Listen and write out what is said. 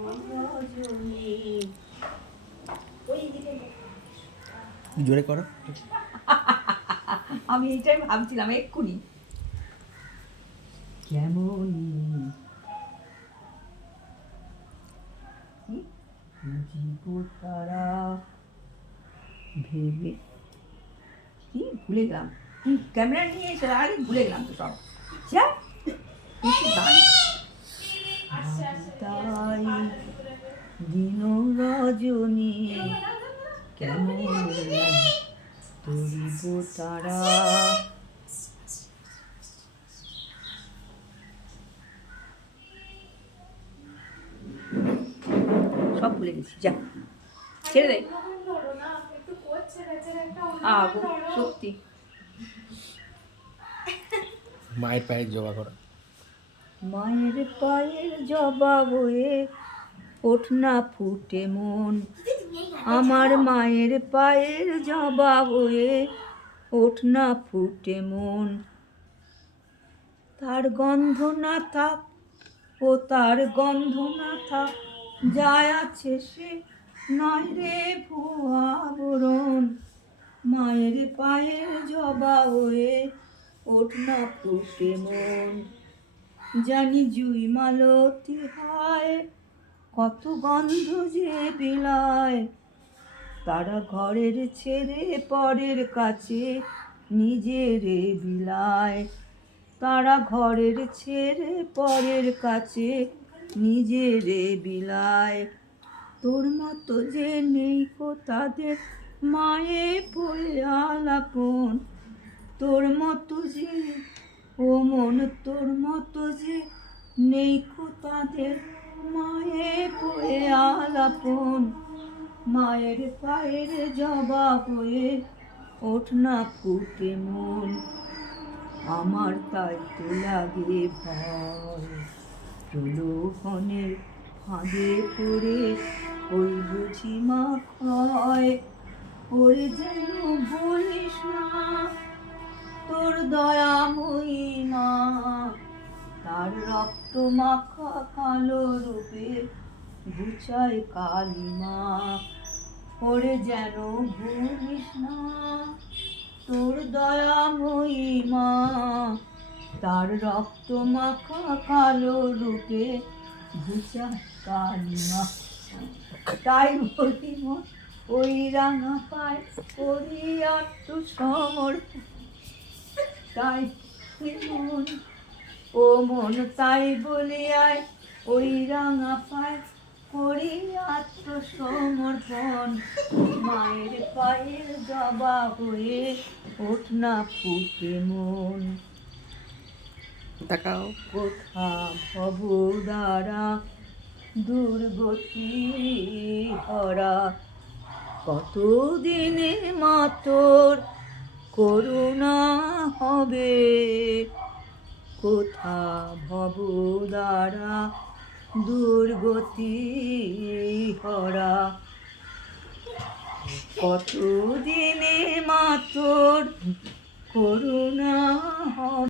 রজনী। জোরে করো। আমি এইটাই ভাবছিলাম এক্ষুনি। কেমন বুঝিব তারা ভেবে, কি ভুলে গেলাম। ক্যামেরা নিয়ে এসে আগে ভুলে গেলাম তো সব। যা তাই দিন রজনী কেমন তরিব তারা। সব ভুলে গেছি, যা ছেড়ে দে। সত্যি মায়ের পায়ের জবা করো। মায়ের পায়ের জবা হয়ে ওঠ না ফুটে মন, আমার মায়ের পায়ের জবা হয়ে ওঠ না ফুটে মন। তার গন্ধ না থাক, ও তার গন্ধ না থাক, যায় আছে সে নয় রে ভুয়া বরণ। মায়ের পায়ের জবা হয়ে ওঠ না ফুটে মন। জানি জুই মালতী হয়, কত গন্ধ যে বিলায়, তারা ঘরের ছেড়ে পরের কাছে নিজের বিলায়। তারা ঘরের ছেড়ে পরের কাছে নিজের বিলায়। তোর মতো যে নেই কো তাদের মায়ে পড়ে আলাপন, তোর মতো যে ও মন, তোর মতো যে নেই কো তাদের মায়ে পড়ে আলাপন। মায়ের পায়ের জবা হয়ে ওঠ না ফুটে মন। আমার তাই তো লাগে ভয়, প্রলোভনের ফাঁদে পড়ে ওই বুঝি মা ক্ষয়। ওরে যেন বলিস না তোর দয়াময়ী মা, তার রক্ত মাখা কালো রূপে ঘুচায় কালিমা। ওরে যেন ভুলিস না তোর দয়াময়ী মা, তার রক্ত মাখা কালো রূপে ঘুচায় কালিমা। তাই বলি মন ওই রাঙা পায় করি আত্মসমর্পণ। তাই মন ও মন তাই বলি আয় ওই রাঙা পায় করি আত্মসমর্পণ। মায়ের পায়ের জবা হয়ে ওঠ না ফুটে মন। তাকাও। কোথা ভব দ্বারা দুর্গতি হরা, কতদিনে মা তোর করুণা হবে। কোথা ভব দ্বারা দুর্গতি হরা, কতদিনে মা তোর করুণা হবে।